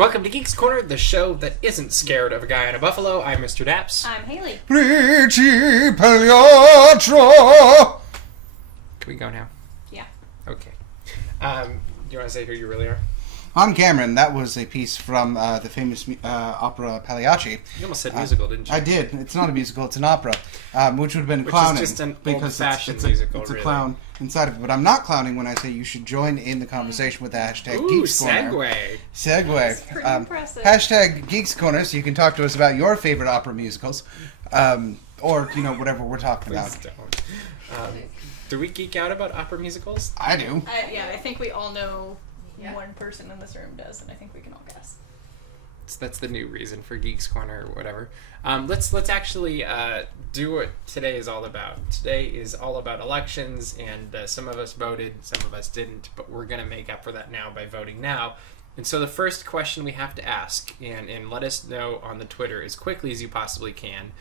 Welcome to Geeks Corner, the show that isn't scared of a guy on a buffalo. I'm Mr. DAPs. I'm Haley. Pretty Pagliaccio. Can we go now? Yeah. Okay. Do you want to say who you really are? I'm Cameron. That was a piece from the famous opera Pagliacci. You almost said musical, didn't you? I did. It's not a musical, it's an opera, which would have been Which clowning. is just an because old-fashioned musical, It's a really. clown inside of it. But I'm not clowning when I say you should join in the conversation with the hashtag Geeks Corner. Segue. That's pretty impressive. Hashtag Geeks Corner, so you can talk to us about your favorite opera musicals. Or, whatever we're talking Please about. don't. Do we geek out about opera musicals? I do. I think we all know one person in this room does, and I think we can all guess. That's the new reason for Geeks Corner or whatever. Let's actually do what today is all about. Today is all about elections, and some of us voted, some of us didn't, but we're going to make up for that now by voting now. And so the first question we have to ask, and let us know on the Twitter as quickly as you possibly can,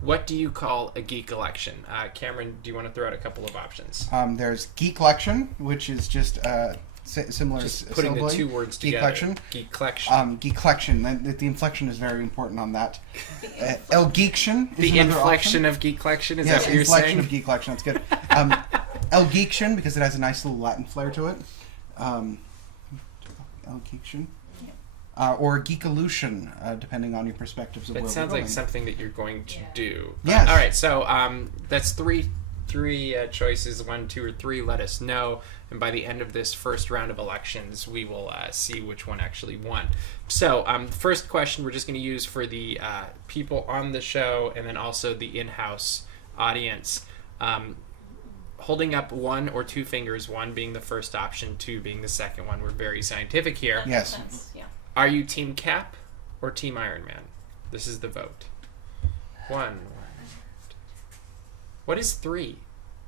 what do you call a geek election? Cameron, do you want to throw out a couple of options? There's Geek Election, which is just similar. Just putting the two words Geek together. Election. Geek collection. Geek Election. The inflection is very important on that. El Geection is The another inflection option. of geek collection, is Yes, that what you're inflection saying? of Geek Election. That's good. El Geection, because it has a nice little Latin flair to it. El Geection. Or Geekolution, depending on your perspectives of That where sounds we're like going. something that you're going to do. Yes. All right, so that's three choices, 1, 2, or 3. Let us know, and by the end of this first round of elections, we will see which one actually won. So, the first question we're just going to use for the people on the show, and then also the in-house audience. Holding up 1 or 2 fingers, 1 being the first option, 2 being the second one. We're very scientific here. Yes. Yeah. Are you Team Cap or Team Iron Man? This is the vote. 1. What is 3?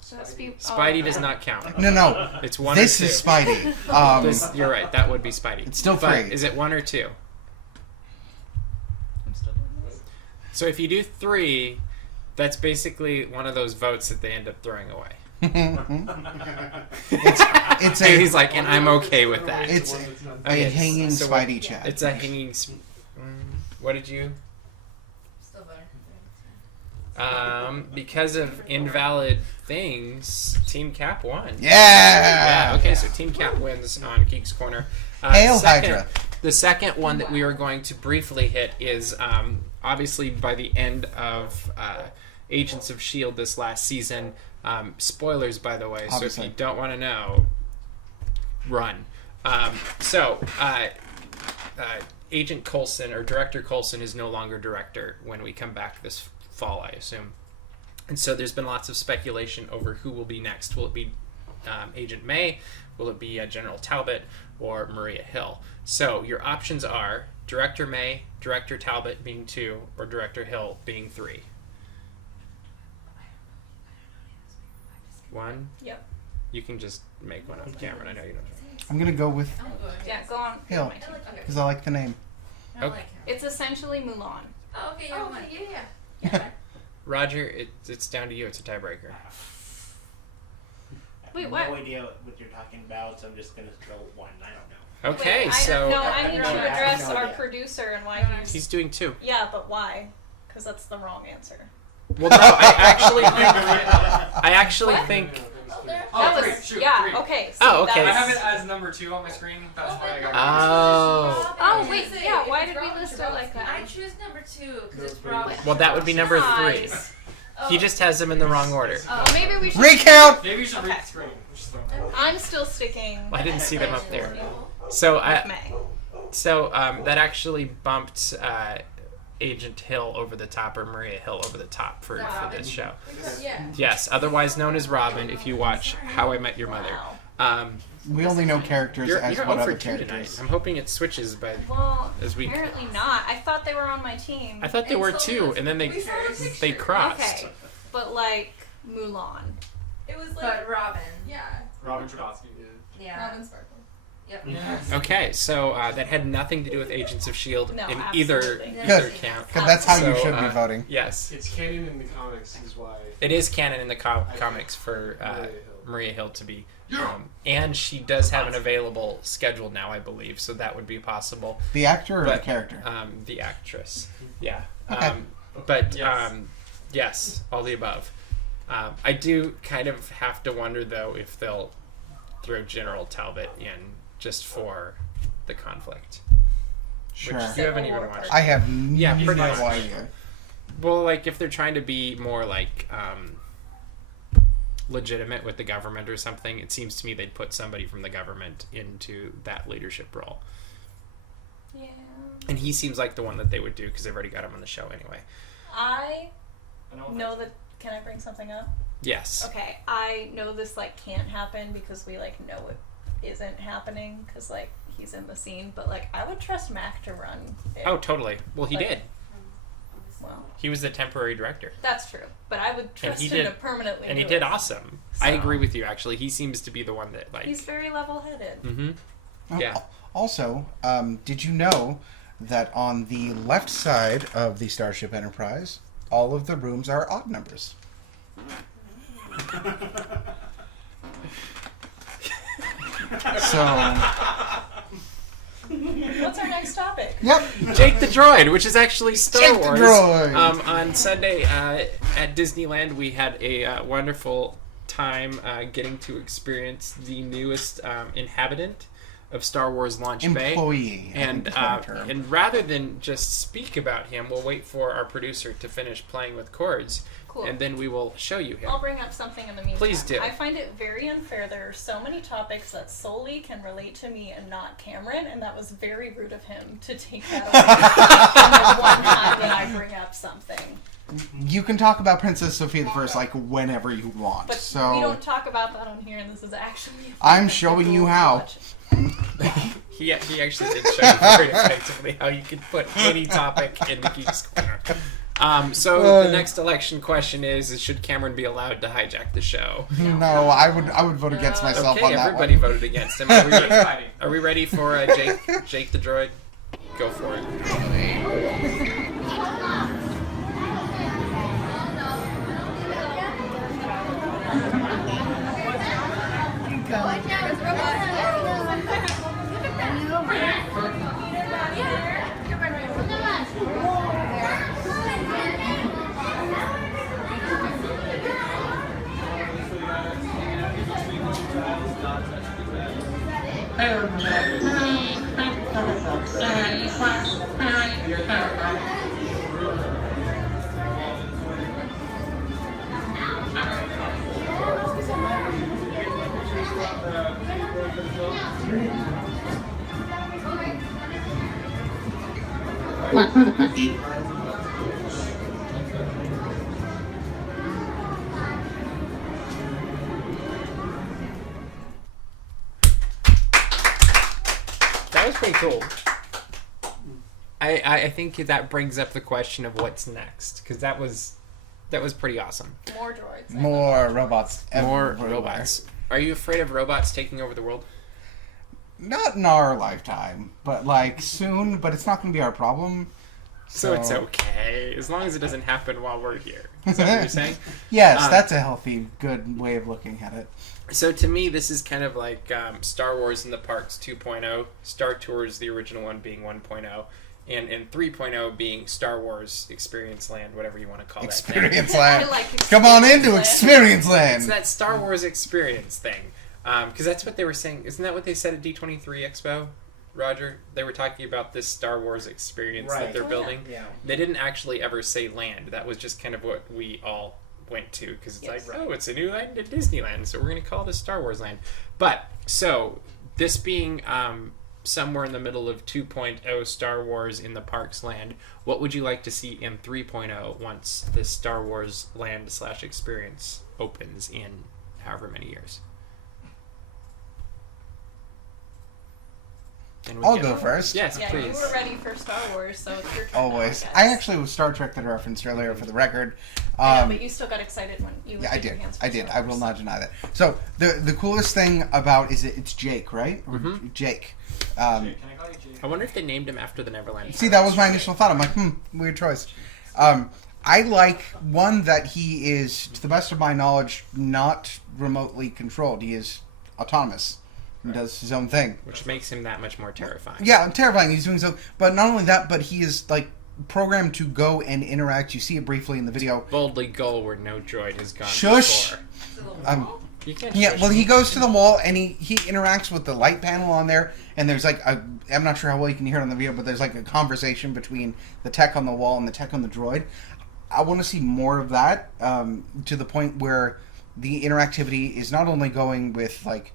Spidey does not count. No. It's 1 This or 2. is Spidey. You're right. That would be Spidey. It's still But 3. is it 1 or 2? I'm still doing this. So if you do 3, that's basically one of those votes that they end up throwing away. it's And a he's like, and I'm okay with that. it's Okay, a hanging so Spidey chat. It's a hanging. What did you? Still better. Because of invalid things, Team Cap won. Yeah. Okay, so Team Cap wins on Geeks Corner. Hail Hydra. The second one that we are going to briefly hit is obviously by the end of Agents of S.H.I.E.L.D. this last season. Spoilers, by the way, Obviously. so if you don't want to know, run. Agent Coulson, or Director Coulson, is no longer director when we come back this fall, I assume. And so there's been lots of speculation over who will be next. Will it be Agent May? Will it be General Talbot or Maria Hill? So your options are Director May, Director Talbot being 2, or Director Hill being 3. 1? Yep. You can just make one up, Cameron. I know you don't know. I'm gonna go with Yeah, go on. Hill. My team. because I like the name. Okay. It's essentially Mulan. Oh, okay, Oh, yeah, okay, yeah. yeah. Roger, it's down to you. It's a tiebreaker. Wait, what? No idea what you're talking about, so I'm just gonna throw 1. I don't know. Okay, Wait, so I need to Yeah, address no our idea. producer and why he's... he's doing 2. Yeah, but why? Because that's the wrong answer. Well, no, I actually What? think. That Oh, was... 3, shoot, yeah, 3. okay. Oh, okay. I that's- have it as number 2 on my screen. That's why I got Oh. Oh, wait, yeah, why did we list it like I that? choose number 2 because it's Robin. Well, that would be number 3. Nice. He just has them in the wrong order. Oh, maybe we should... Recount. Maybe you should read Okay. the screen. I'm still sticking... I didn't see them up with there. So May. that actually bumped Agent Hill over the top, or Maria Hill over the top for this show. Yeah. Yes, otherwise known as Robin. If you watch How I Met Your Mother. We only know characters You're as 0 what for other 2 tonight. characters. I'm hoping it switches by Well, as we. apparently not. I thought they were on my team. I thought they were 2, and then they crossed. Okay, but like Mulan. It was like. But Robin. Yeah. Robin Trudowski. Yeah. Robin Sparkle. Yep. Okay, so that had nothing to do with Agents of S.H.I.E.L.D. No, in absolutely. either Good. count. Because that's how So, you should be voting. Yes, It's canon in the comics, is why. it is canon in the comics for Maria Hill to be. And she does have an available schedule now, I believe, so that would be possible. The actor or But, the character? The actress. Yeah. Okay. But Yes. yes, all the above. I do kind of have to wonder though if they'll throw General Talbot in just for the conflict. Sure. Which you haven't even watched. I have Yeah, no pretty much. idea. Well, like if they're trying to be more like legitimate with the government or something, it seems to me they'd put somebody from the government into that leadership role. Yeah. And he seems like the one that they would do because they've already got him on the show anyway. I I don't know that. Can I bring something up? Yes. Okay, I know this like can't happen because we like know it isn't happening because like he's in the scene. But like I would trust Mac to run it. Oh, totally. Well, he Like- did. Well, He was the temporary director. that's true. But I would trust he him did- to permanently. And he do did it. awesome. I So- agree with you, actually. He seems to be the one that, like... He's very level-headed. Mm-hmm. Oh, Yeah. Also, did you know that on the left side of the Starship Enterprise, all of the rooms are odd numbers? So, What's our next topic? yep. Jake the Droid, which is actually Star Jake the Wars. Droid. On Sunday at Disneyland, we had a wonderful time getting to experience the newest inhabitant of Star Wars Launch Bay. Employee. I And think is the term. and rather than just speak about him, we'll wait for our producer to finish playing with chords, Cool. and then we will show you him. I'll bring up something in the meantime. Please do. I find it very unfair. There are so many topics that solely can relate to me and not Cameron, and that was very rude of him to take that away from the one time that I bring up something. You can talk about Princess Sophia the First like whenever you want. But So we don't talk about that on here, and this is actually. I'm showing you how. He actually did show you very effectively how you could put any topic in the Geeks Corner. So the next election question is should Cameron be allowed to hijack the show? No, I would vote against myself Okay, on that everybody one. voted against him. Are we ready, Exciting. are we ready for Jake the Droid? Go for it. That was pretty cool. I think that brings up the question of what's next, because that was pretty awesome. More droids. More robots. More everywhere. robots. Are you afraid of robots taking over the world? Not in our lifetime, but like soon. But it's not going to be our problem. So it's okay, as long as it doesn't happen while we're here. Is that what you're saying? Yes, that's a healthy, good way of looking at it. So to me, this is kind of like Star Wars in the Parks 2.0, Star Tours, the original one, being 1.0, and 3.0 being Star Wars Experience Land, whatever you want to call that thing. Experience I Land. like Come on Experience into Land. Experience It's Land. that Star Wars Experience thing. Because that's what they were saying. Isn't that what they said at D23 Expo, Roger? They were talking about this Star Wars experience that Right. they're Oh, yeah. building. Yeah. They didn't actually ever say land. That was just kind of what we all went to, because it's Yes. like, oh, it's a new land at Disneyland, so we're going to call it a Star Wars land. But, so, this being somewhere in the middle of 2.0 Star Wars in the Parks land, what would you like to see in 3.0 once this Star Wars land / experience opens in however many years? And we I'll get- go first. Yes, Yeah, please. you were ready for Star Wars, so it's your turn. Always. Now, I guys. actually was Star Trek that I referenced earlier for the record. I know, but you still got excited when you Yeah, I lifted your did. hands for I did. Star I will Wars. not deny that. So the coolest thing about it's Jake, right? Or Mhm. Jake. Can I call you Jake? I wonder if they named him after the Neverland. See, that was my initial thought. I'm like, weird choice. I like, one, that he is, to the best of my knowledge, not remotely controlled. He is autonomous and does his own thing. Which makes him that much more terrifying. Yeah, terrifying. He's doing so. But not only that, but he is, like, programmed to go and interact. You see it briefly in the video. Boldly go where no droid has gone Shush! before. You can't Yeah, shush well, me. he goes to the wall and he interacts with the light panel on there, and there's like I'm not sure how well you can hear it on the video, but there's like a conversation between the tech on the wall and the tech on the droid. I want to see more of that, to the point where the interactivity is not only going with like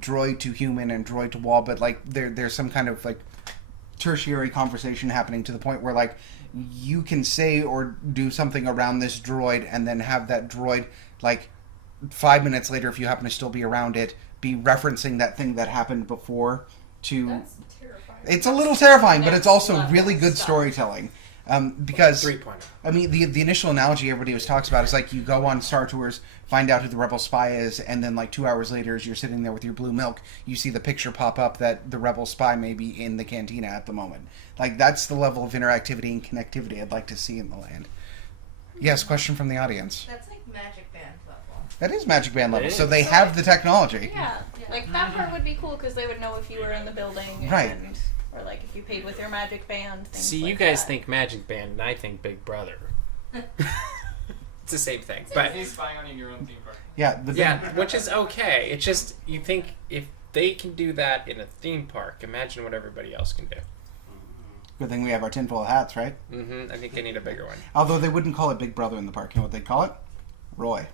droid to human and droid to wall, but like there's some kind of like tertiary conversation happening to the point where like you can say or do something around this droid and then have that droid like 5 minutes later, if you happen to still be around it, be referencing that thing that happened before to... That's terrifying. It's a little terrifying, but it's Next also level really good stuff. storytelling. Because, 3.0. I mean, the initial analogy everybody always talks about is like you go on Star Tours, find out who the Rebel spy is, and then like 2 hours later, as you're sitting there with your blue milk, you see the picture pop up that the Rebel spy may be in the cantina at the moment. Like, that's the level of interactivity and connectivity I'd like to see in the land. Yes, question from the audience. That's like Magic Band level. That is Magic Band level, It so is. they have the technology. Yeah, like that part would be cool because they would know if you were in the building, Right. And, or like if you paid with your Magic Band. Things See, like you guys that. think Magic Band, and I think Big Brother. It's the same thing. But But, he's spying on you in your own theme park. Yeah, the yeah, which is okay. It's just, you think if they can do that in a theme park, imagine what everybody else can do. good thing we have our tinfoil hats, right? I think they need a bigger one. Although they wouldn't call it Big Brother in the park. You know what they'd call it? Roy.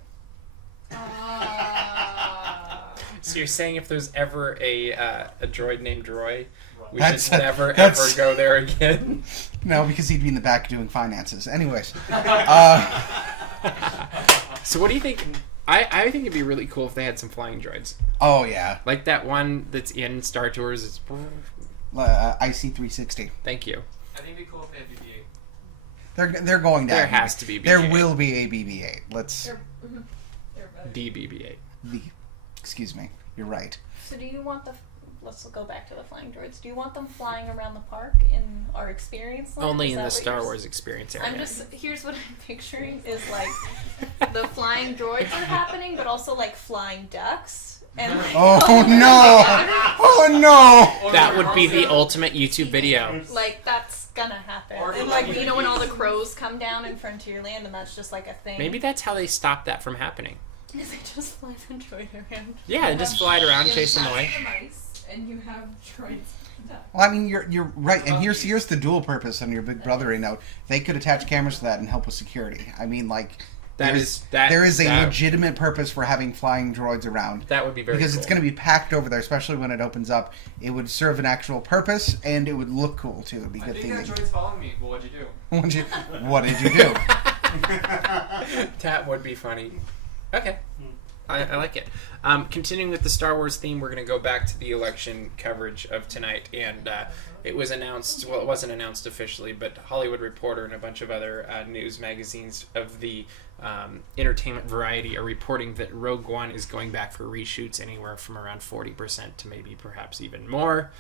So you're saying if there's ever a droid named Roy, we That's- should never that's- ever go there again? No, because he'd be in the back doing finances. Anyways. So what do you think? I think it'd be really cool if they had some flying droids. Oh, yeah. Like that one that's in Star Tours. It's, IC-360. thank you. I think it'd be cool if they had BB-8. They're going down. There has to be There BB-8. will be a BB-8. Let's... They're better. DBB-8. Excuse me. You're right. So do you want the? Let's go back to the flying droids. Do you want them flying around the park in our experience land? Only Is in that the what Star you're Wars experience area. I'm just here's what I'm picturing is like the flying droids are happening, but also like flying ducks and like, Oh, no! Oh, no! That would be the ultimate YouTube video. like that's gonna happen. Or And like you know when all the crows come down in Frontierland and that's just like a thing. Maybe that's how they stop that from happening. Is they just fly the droid around. Yeah, they just fly it around, chase them away. The mice, and you have droids. Well, I mean, you're right. And here's the dual purpose on your Big Brothery note. They could attach cameras to that and help with security. I mean, like... there is a legitimate purpose for having flying droids around. That would be very Because cool. it's going to be packed over there, especially when it opens up. It would serve an actual purpose, and it would look cool, too. It'd be I good think that theming. droid's following me. Well, what'd you do? What did you do? That would be funny. Okay. I like it. Continuing with the Star Wars theme, we're going to go back to the election coverage of tonight. And it was announced, well, it wasn't announced officially, but Hollywood Reporter and a bunch of other news magazines of the entertainment variety are reporting that Rogue One is going back for reshoots anywhere from around 40% to maybe perhaps even more.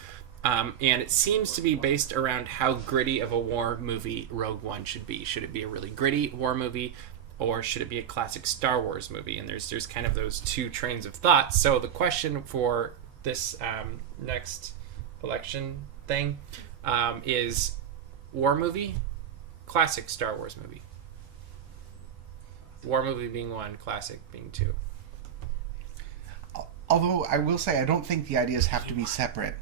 And it seems to be based around how gritty of a war movie Rogue One should be. Should it be a really gritty war movie? Or should it be a classic Star Wars movie? And there's kind of those two trains of thought. So the question for this next election thing is war movie, classic Star Wars movie. War movie being one, classic being two. Although, I will say, I don't think the ideas have to be separate.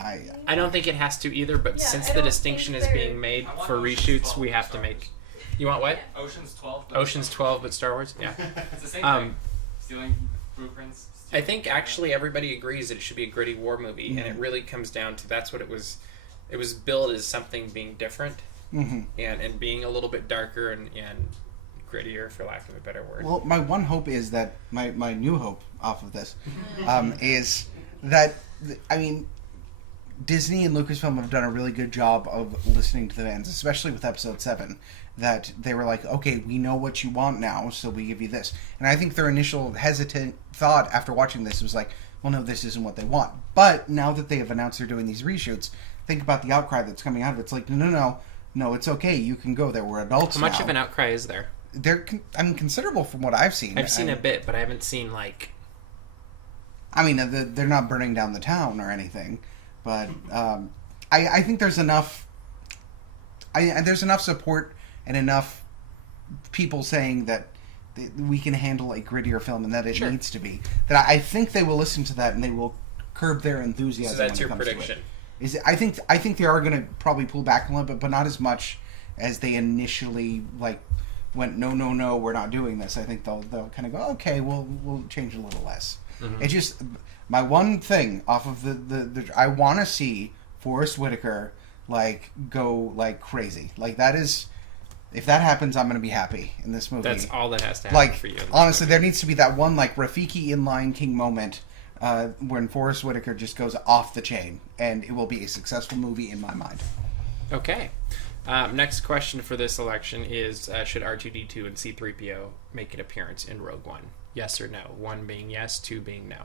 I don't think it has to either, but Yeah, since I the don't distinction think is they're- being made I want for Ocean's reshoots, 12 we have to Star make... Wars. You want what? Ocean's 12. but Ocean's 12, but Star Wars? Yeah. It's the same Um, thing. Stealing blueprints. I think actually everybody agrees that it should be a gritty war movie, and it Mhm. really comes down to that's what it was. It was billed as something being different Mm-hmm. and being a little bit darker and grittier, for lack of a better word. Well, my one hope is that my new hope off of this is that I mean, Disney and Lucasfilm have done a really good job of listening to the fans, especially with Episode 7. That they were like, okay, we know what you want now, so we give you this. And I think their initial hesitant thought after watching this was like, well, no, this isn't what they want. But now that they have announced they're doing these reshoots, think about the outcry that's coming out of it. It's like, no, no, it's okay. You can go there. We're adults How much now. of an outcry is there? They're considerable from what I've seen. I've seen a bit, but I haven't seen like. I mean, they're not burning down the town or anything, but I think there's enough. There's enough support and enough people saying that we can handle a grittier film and that it Sure. needs to be. That I think they will listen to that and they will curb their enthusiasm. So that's when your it comes prediction. To it. I think they are going to probably pull back a little bit, but not as much as they initially went. No, we're not doing this. I think they'll kind of go, okay, we'll change a little less. Mhm. It's just my one thing off of the I want to see Forrest Whitaker go like crazy. Like that is, if that happens, I'm gonna be happy in this movie. That's all that has to happen for you. in this Honestly, movie. there needs to be that one Rafiki in Lion King moment when Forrest Whitaker just goes off the chain, and it will be a successful movie in my mind. Okay. Next question for this election is: should R2D2 and C3PO make an appearance in Rogue One? Yes or no? 1 being yes, 2 being no.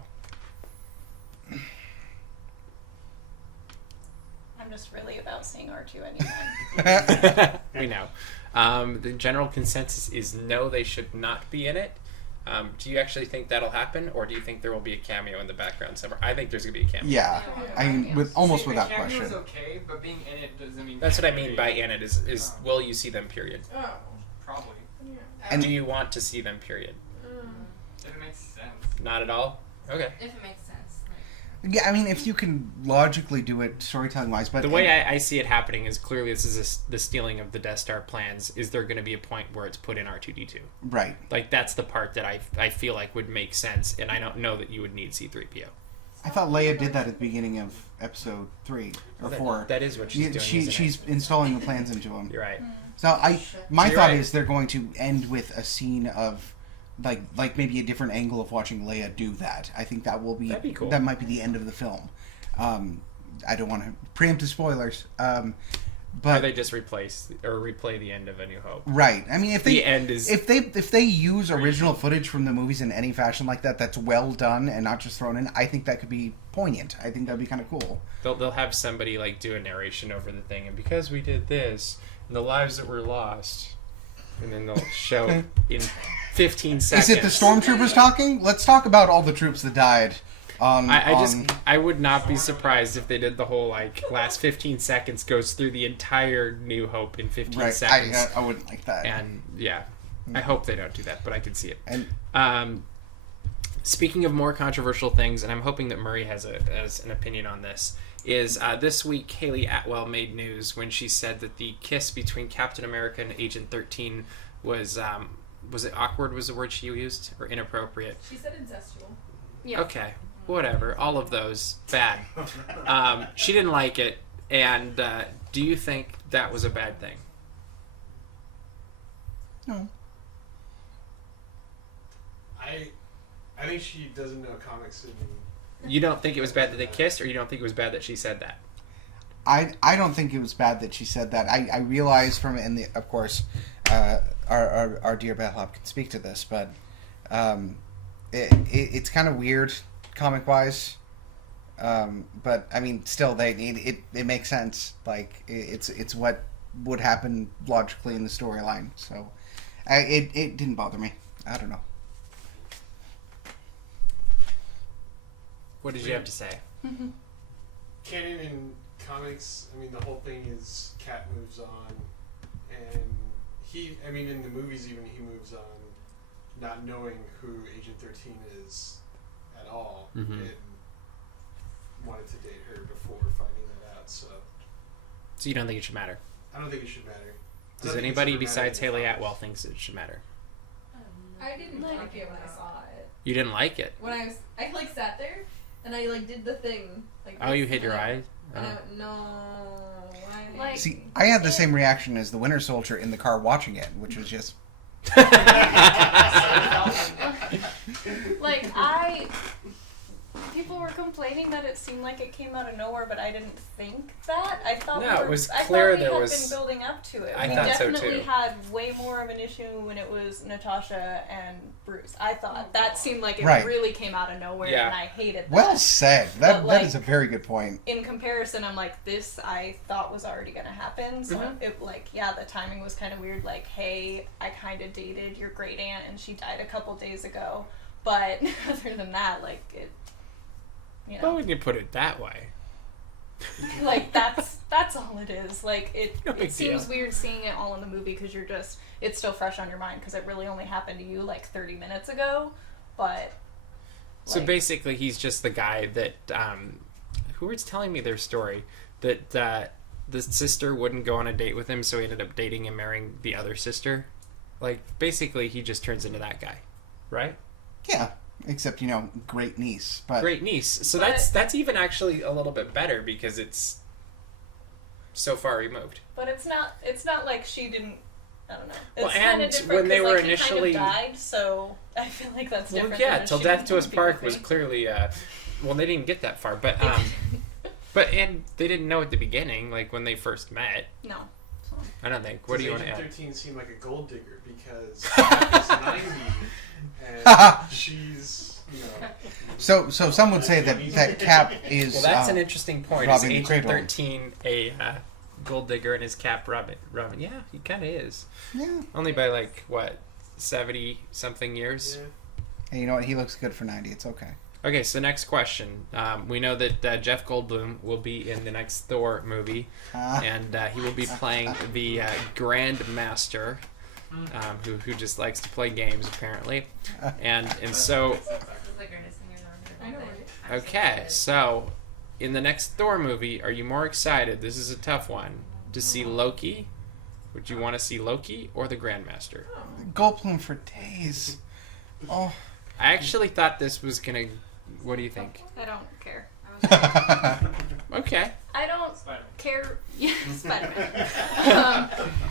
I'm just really about seeing R2 anyway. We know. The general consensus is no, they should not be in it. Do you actually think that'll happen, or do you think there will be a cameo in the background somewhere? I think there's gonna be a cameo. Yeah, I mean, almost See, without the cameo question. is okay, but being in it doesn't mean. That's what I cameo mean is- by in it. Is Oh. will you see them? Period. Oh. Probably. Yeah. And- Do you want to see them? Period. If it makes sense. Not at all. Okay. If it makes sense. Yeah, I mean, if you can logically do it storytelling wise, but The way I see it happening is clearly this is the stealing of the Death Star plans. Is there going to be a point where it's put in R2D2? right. Like that's the part that I feel like would make sense, and I don't know that you would need C3PO. I thought Leia did that at the beginning of episode 3 or 4. That is what she's doing. isn't She's it? installing the plans into him. You're right. So my You're thought right. is they're going to end with a scene of like maybe a different angle of watching Leia do that. I think that will be That'd be cool. That might be the end of the film. I don't want to preempt the spoilers, Or but they just replay the end of A New Hope. right. I mean, if The they end is if they use original footage from the movies in any fashion like that, that's well done and not just thrown in. I think that could be poignant. I think that'd be kind of cool. they'll have somebody do a narration over the thing, and because we did this, and the lives that were lost, and then they'll show in 15 seconds. Is it the stormtroopers talking? Let's talk about all the troops that died. I would not be surprised if they did the whole last 15 seconds goes through the entire New Hope in 15 right. seconds. I wouldn't like that. And yeah, I hope they don't do that, but I can see it. And Speaking of more controversial things, and I'm hoping that Murray has an opinion on this, is this week Haley Atwell made news when she said that the kiss between Captain America and Agent 13 was it awkward was the word she used, or inappropriate? She said incestual. Okay, whatever. All of those bad. She didn't like it, and do you think that was a bad thing? no. I think she doesn't know comics and You don't think it was bad that they kissed, or you don't think it was bad that she said that? I don't think it was bad that she said that. I realize from it, and of course, our dear Bellhop can speak to this, but it's kind of weird comic wise. But I mean, still, it makes sense. It's what would happen logically in the storyline. So it didn't bother me. I don't know. What did you have to say? canon in comics. I mean, the whole thing is Cat moves on, and in the movies even he moves on, not knowing who Agent 13 is at all, Mhm. and wanted to date her before finding that out. So So you don't think it should matter? I don't think it should matter. I Does don't think it's anybody ever mattered besides in the Haley comics. Atwell thinks it should matter? I didn't like it when I saw it. You didn't like it? When I sat there and I did the thing. Oh, you hit your eye? And I Oh. went, no. Why? Like- See, I had the same reaction as the Winter Soldier in the car watching it, which was just people were complaining that it seemed like it came out of nowhere, but I didn't think that. I thought No, we it was I clear thought we there had was- been building up to it. I We thought so, definitely too. had way more of an issue when it was Natasha and Bruce. I thought that seemed like it Right. really came out of nowhere, Yeah. and I hated that. Well said. That But, that like, is a very good point. in comparison, I'm like, this I thought was already gonna happen. So Mhm. it the timing was kind of weird. Like, hey, I kind of dated your great aunt, and she died a couple days ago. But other than that, like it, Well, when you put it that way. like that's all it is. Like No big it seems deal. weird seeing it all in the movie because it's still fresh on your mind because it really only happened to you like 30 minutes ago. But So like, basically, he's just the guy that, who was telling me their story, that the sister wouldn't go on a date with him, so he ended up dating and marrying the other sister. Like, basically, he just turns into that guy, right? Yeah, except great niece, but Great niece. So But- that's even actually a little bit better because it's so far removed. But it's not like she didn't. I don't know. It's Well, kinda and different when they 'cause, were like, initially- he kind of died, so I feel like that's Well, different. yeah, than a Till shitty Death to Us movie Park with was me. clearly, well, they didn't get that far, but and they didn't know at the beginning, like when they first met. No. I don't think. What do you want to Agent add? 13 seemed like a gold digger because Cap is 90 and she's, so some would say that Cap is. Well, that's an interesting point. Is robbing the Agent cradle. 13 a gold digger and his Cap Robin? Yeah, he kind of is. Yeah. Only by like what 70 something years. yeah. And you know what? He looks good for 90. It's okay. Okay, so next question. We know that Jeff Goldblum will be in the next Thor movie, and he will be playing the Grand Master, who just likes to play games apparently, and so It's the greatest thing you've ever I know, heard. right? okay, so in the next Thor movie, are you more excited? This is a tough one. To see Loki? Would you want to see Loki or the Grandmaster? Goldblum for days. Oh. I actually thought this was gonna. What do you think? I don't care. Okay. I don't Spider-Man. care. Yeah, Spider-Man.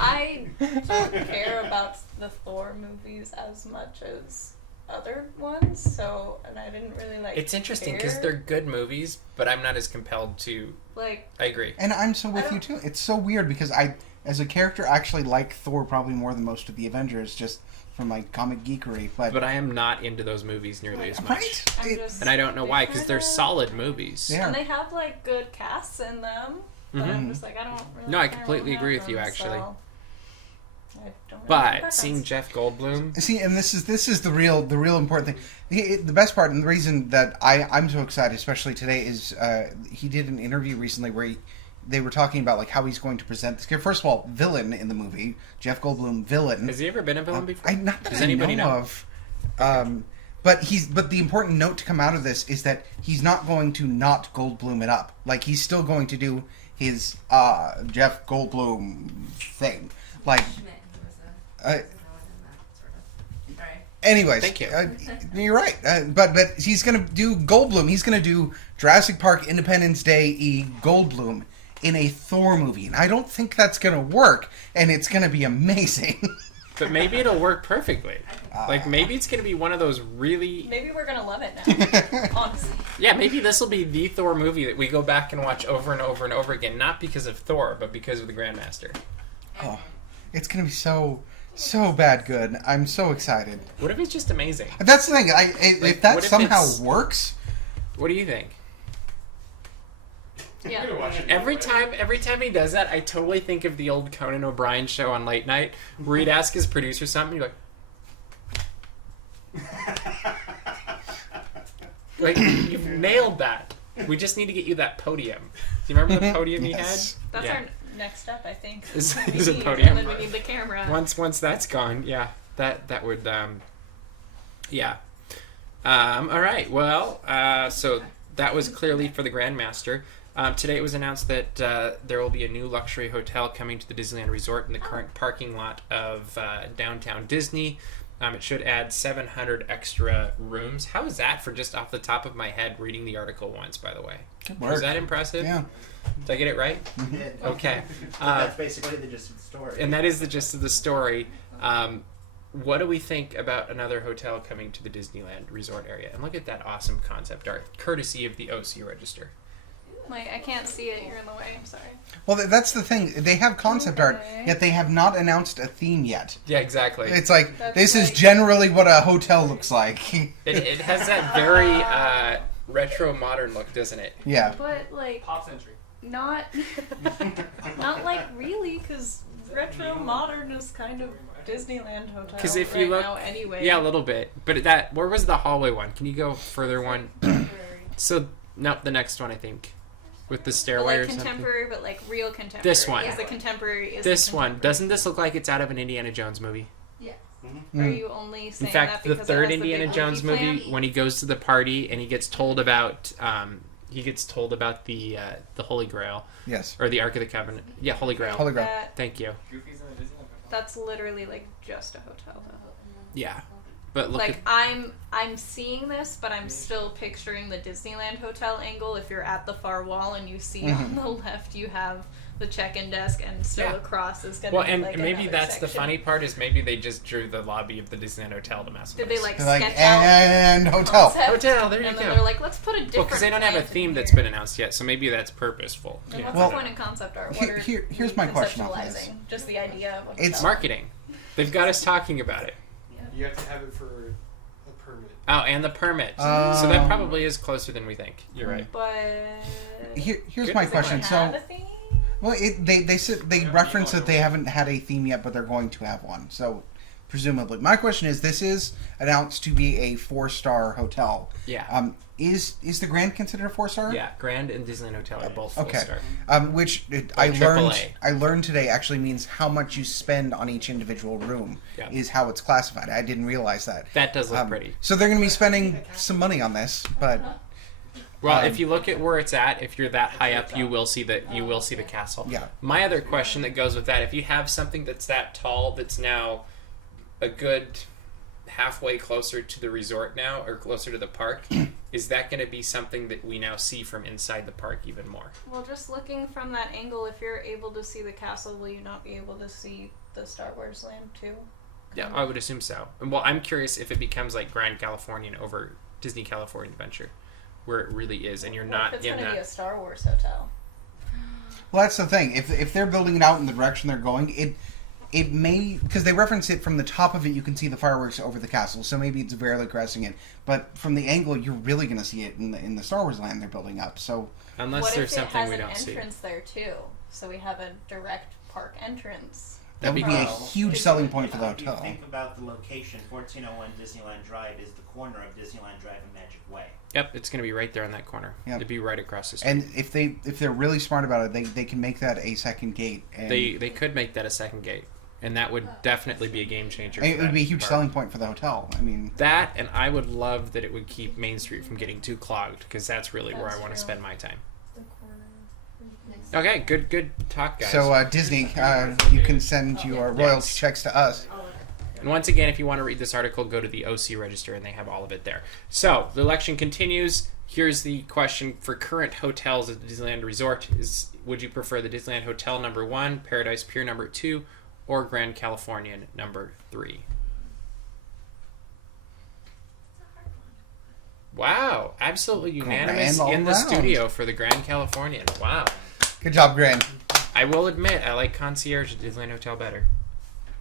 I don't care about the Thor movies as much as other ones, so and I didn't really like. It's interesting because care. they're good movies, but I'm not as compelled to. like. I agree. And I'm so with you too. It's so weird because I, as a character, actually like Thor probably more than most of the Avengers, just from my comic geekery. But I am not into those movies nearly as much. right? I'm It- just, And I don't know why, because they're kinda- solid movies. Yeah. And they have like good casts in them, but I'm just like I don't. Really No, I care completely what agree with you, happens, actually. so I don't really have a But preference. seeing Jeff Goldblum, See, and this is the real important thing. The best part, and the reason that I'm so excited, especially today, is he did an interview recently where they were talking about like how he's going to present this character. First of all, villain in the movie, Jeff Goldblum, villain. has he ever been a villain before? Not that Does I anybody know know? of. But the important note to come out of this is that he's not going to not Goldblum it up. Like he's still going to do his Jeff Goldblum thing. Like, Schmidt, he was a, uh, I wasn't that sort of. Sorry. anyways, Thank you. You're right. But he's gonna do Goldblum. He's gonna do Jurassic Park Independence Day Goldblum in a Thor movie, and I don't think that's gonna work. And it's gonna be amazing. But maybe it'll work perfectly. Like maybe it's gonna be one of those really. Maybe we're gonna love it now. Honestly. Yeah, maybe this will be the Thor movie that we go back and watch over and over and over again, not because of Thor, but because of the Grandmaster. Oh, it's gonna be so bad good. I'm so excited. What if it's just amazing? That's the thing. Like, If that what if somehow it's- works, What do you think? I'm Yeah. gonna watch it Every anyway. time he does that, I totally think of the old Conan O'Brien show on late night, where he'd ask his producer something, you're like, you've nailed that. We just need to get you that podium. Do you remember the podium he Yes. That's Yeah. our next step, I think. Is We a need- podium. And then we need the camera. had? Once that's gone, yeah, that would, yeah. All right, well, so that was clearly for the Grandmaster. Today it was announced that there will be a new luxury hotel coming to the Disneyland Resort in the current parking lot of downtown Disney. It should add 700 extra rooms. How is that for just off the top of my head reading the article once, by the way? good Was work. that impressive? Yeah. Did I get it right? You did. Okay. That's basically the gist of the story. And that is the gist of the story. what do we think about another hotel coming to the Disneyland resort area? And look at that awesome concept art, courtesy of the OC Register. Like, I can't see it. You're in the way. I'm sorry. Well, that's the thing. They have concept art, Okay. yet they have not announced a theme yet. Yeah, exactly. It's like, That's this is like- generally what a hotel looks like. It has that very retro modern look, doesn't it? Yeah. But like, Pop Century. not, not like really, because retro modern is kind of Disneyland hotel. 'Cause if right you look- now anyway. Yeah, a little bit. But where was the hallway one? Can you go further one? So, nope, the next one, I think. With the But, stairway like or something. contemporary, but like real contemporary. This one. Is the contemporary. Is This the one. contemporary. Doesn't this look like it's out of an Indiana Jones movie? Are you only In saying fact, that the because third it has Indiana the big Jones movie movie, plan? when he goes to the party and he gets told about the Holy Grail Yes. or the Ark of the Covenant. Yeah, Holy Grail. Holy Grail. Thank you. Goofy's in the Disneyland Hotel. That's literally like just a hotel though. Yeah, but look Like at I'm seeing this, but I'm still picturing the Disneyland hotel angle. If you're at the far wall and you see on the left, you have the check-in desk, and still Yeah. across is gonna well, be and like maybe another that's the section. funny part is maybe they just drew the lobby of the Disneyland Hotel to mess with Did they us. like They're like, sketch out and hotel. concept? Hotel, there you and go. then they're like, let's put a different. Well, because they don't have a plant in theme that's here. been announced yet, so maybe that's purposeful. Then Yeah. what's Well, the point in concept art? What here's are my we question off of this. conceptualizing? Just the idea of a It's hotel. Marketing. They've got us talking about it. You have to have it for a permit. Oh, and the permit. So Um, that probably is closer than we think. You're right. But Here's Good. my does it question. have So, a theme? well, they said they reference that they haven't had a theme yet, but they're going to have one. So, presumably, my question is: this is announced to be a 4-star hotel. Yeah. Is the Grand considered a 4-star? Yeah, Grand and Disneyland Hotel are both Okay. 4-star. Which AAA. I learned today actually means how much you spend on each individual room Yeah. is how it's classified. I didn't realize that. That does look pretty. So they're going to be spending some money on this, but Well, if you look at where it's at, if you're that high up, you will see the castle. Yeah. My other question that goes with that: if you have something that's that tall, that's now a good halfway closer to the resort now, or closer to the park, is that going to be something that we now see from inside the park even more? Well, just looking from that angle, if you're able to see the castle, will you not be able to see the Star Wars land too? Yeah, I would assume so. And well, I'm curious if it becomes like Grand Californian over Disney California Adventure, where it really is, and you're What not if it's in going to be a that. Star Wars hotel? well, that's the thing. If they're building it out in the direction they're going, it may, because they reference it from the top of it, you can see the fireworks over the castle, so maybe it's barely caressing it. But from the angle, you're really going to see it in the Star Wars land they're building up. So Unless What there's if it something has we an don't see. entrance there too? So we have a direct park entrance. that would be a Well, huge selling point for the If you hotel. think about the location, 1401 Disneyland Drive is the corner of Disneyland Drive and Magic Way. Yep, it's going to be right there on that corner. Yep. It'd be right across the street. And if they're really smart about it, they can make that a second gate. And They could make that a second gate, and that would definitely be a game changer. it for would be a that huge park. selling point for the hotel. I mean, That, and I would love that it would keep Main Street from getting too clogged, because that's really where That's I want to true. spend my time. The corner. Okay, good talk, guys. so Disney, you can send your royalty Yes. checks to us. And once again, if you want to read this article, go to the OC Register, and they have all of it there. So the election continues. Here's the question for current hotels at the Disneyland Resort: would you prefer the Disneyland Hotel number 1, Paradise Pier number 2, or Grand Californian number 3? Wow, absolutely unanimous Grand all in the around. studio for the Grand Californian. Wow. Good job, Grand. I will admit, I like Concierge at Disneyland Hotel better.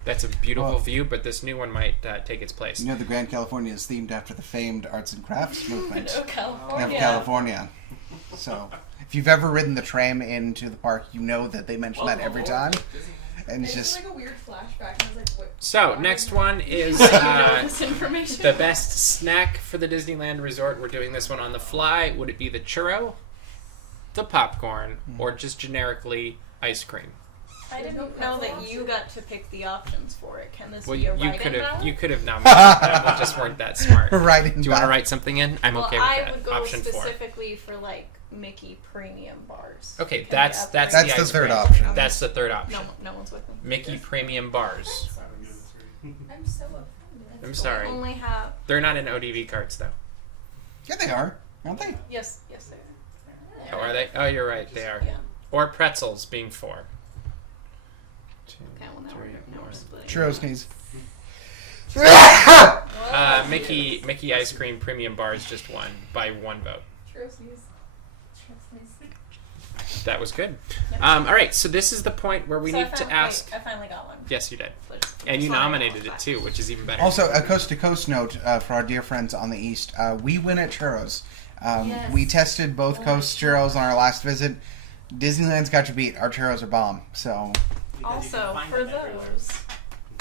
That's a beautiful Well- view, but this new one might take its place. You know, the Grand California is themed after the famed arts and crafts movement Oh, of California. California. So, if you've ever ridden the tram into the park, you know that they mention that every time. And it's It's just, like a weird flashback. And I was like, what? So, next one is This information. the best snack for the Disneyland Resort. We're doing this one on the fly. Would it be the churro, the popcorn, or just generically ice cream? I didn't know that you got to pick the options for it. Can this Well, be a you write-in could have ballot? nominated them. We just weren't that smart. right in Do you want to back. write something in? I'm Well, okay with I that. would go Option 4. specifically for like Mickey premium bars. Okay, Can we that's upgrade? that's That's the ice third cream. option. That's the third option. No one's with them. Mickey Premium Bars. I'm so offended. I'm sorry. We only have They're not in ODV carts though. Yeah, they are, aren't they? yes they are. Oh, are they? Oh, you're right. They are. Yeah. Or pretzels being 4. 2, Okay, well now 3, we're 4. splitting. Churros needs. Mickey Ice Cream Premium Bars just won by 1 vote. Trosties. That was good. Yep. All right, so this is the point where we So need to ask. Wait, I finally got one. Yes, you did. Just And you wanted to nominated know it too, which is even better. Also, a coast-to-coast note for our dear friends on the East. We win at churros. Yes. We tested both coast churros on our last visit. Disneyland's got you beat. Our churros are bomb. So Because you can Also, find for them everywhere. those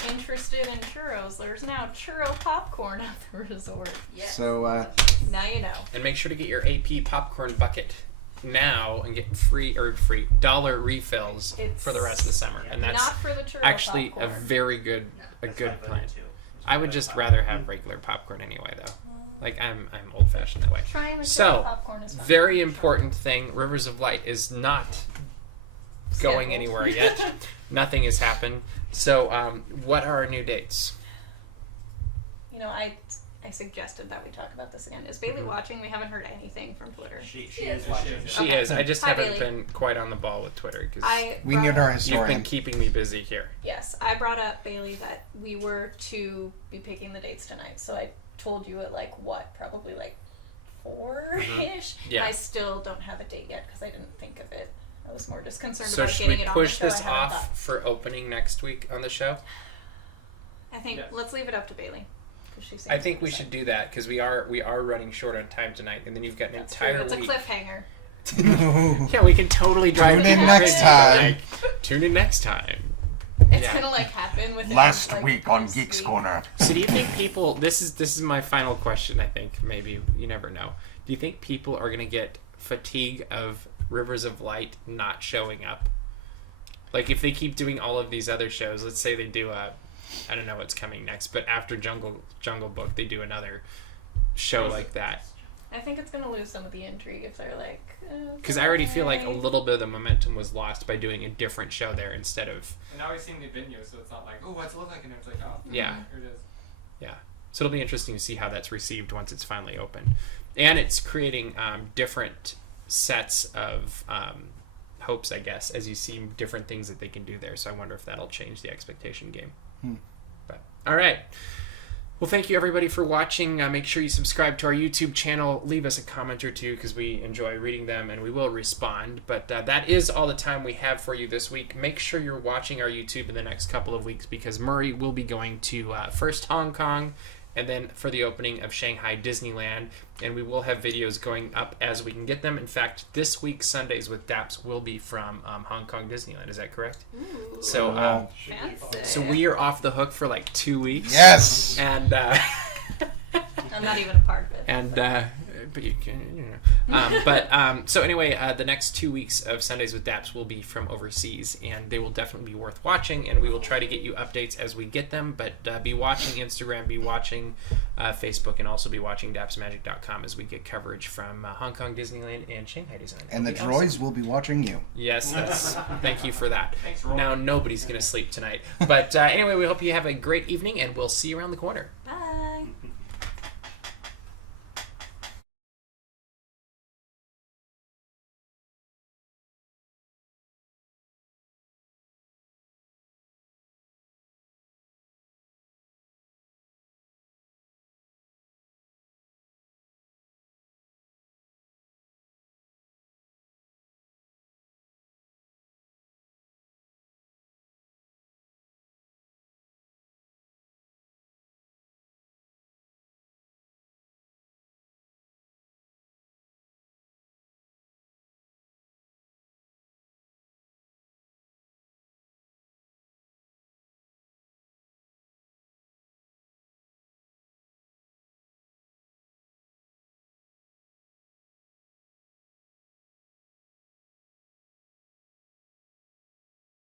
interested in churros, there's now churro popcorn at the resort. Yes. So, Now you know. And make sure to get your AP popcorn bucket now and get free dollar refills It's for the rest of the summer. And that's Not for the churro actually popcorn. a very good That's good what I plan. voted too. I would just rather have regular popcorn anyway, though. Like I'm old fashioned that way. Trying the So, churro popcorn is fun. very important thing. Rivers of Light is not going Scheduled. anywhere yet. Nothing has happened. So, what are our new dates? You know, I suggested that we talk about this again. Is Bailey watching? We haven't heard anything from Twitter. She Yes. is watching. She Okay. is. I just Hi, haven't Bailey. been quite on the ball with Twitter because we need our you've historian. been keeping me busy here. Yes, I brought up, Bailey, that we were to be picking the dates tonight. So I told you at probably 4-ish. Yeah. I still don't have a date yet because I didn't think of it. I was more just concerned So about should we getting it on the push show. this I haven't off for opening next week on the show? I think Yes. let's leave it up to Bailey. 'Cause she seems I think we upset. should do that because we are running short on time tonight, and then you've got an That's true. entire It's a week. cliffhanger. Yeah, we can totally drive Tune it in next crazy, time. like, tune in next time. It's Yeah. gonna happen within Last like, week on this Geeks week. Corner. So do you think people? This is my final question. I think maybe you never know. Do you think people are gonna get fatigue of Rivers of Light not showing up? Like if they keep doing all of these other shows, let's say they do I don't know what's coming next, but after Jungle Book, they do another show like that. I think it's gonna lose some of the intrigue if they're like. Because I already feel like a okay. little bit of the momentum was lost by doing a different show there instead of And now we've seen the video, so it's not like, oh, what's it look like? And it's like, oh, Yeah. here it is. yeah. So it'll be interesting to see how that's received once it's finally open, and it's creating different sets of hopes, I guess, as you see different things that they can do there. So I wonder if that'll change the expectation game. But all right. Well, thank you everybody for watching. Make sure you subscribe to our YouTube channel. Leave us a comment or two because we enjoy reading them and we will respond. But that is all the time we have for you this week. Make sure you're watching our YouTube in the next couple of weeks because Murray will be going to first Hong Kong and then for the opening of Shanghai Disneyland. And we will have videos going up as we can get them. In fact, this week's Sundays with DAPs will be from Hong Kong Disneyland. Is that correct? Ooh, So, fancy. so we are off the hook for like 2 weeks. Yes. And I'm not even a part of it. and but you can, you know. So anyway, the next 2 weeks of Sundays with DAPs will be from overseas, and they will definitely be worth watching. And we will try to get you updates as we get them. But be watching Instagram, be watching Facebook, and also be watching DAPsMagic.com as we get coverage from Hong Kong Disneyland and Shanghai Disneyland. And the It'll be awesome. droids will be watching you. Yes, that's. Thank you for that. Thanks, Roy. Now nobody's gonna sleep tonight. But anyway, we hope you have a great evening, and we'll see you around the corner.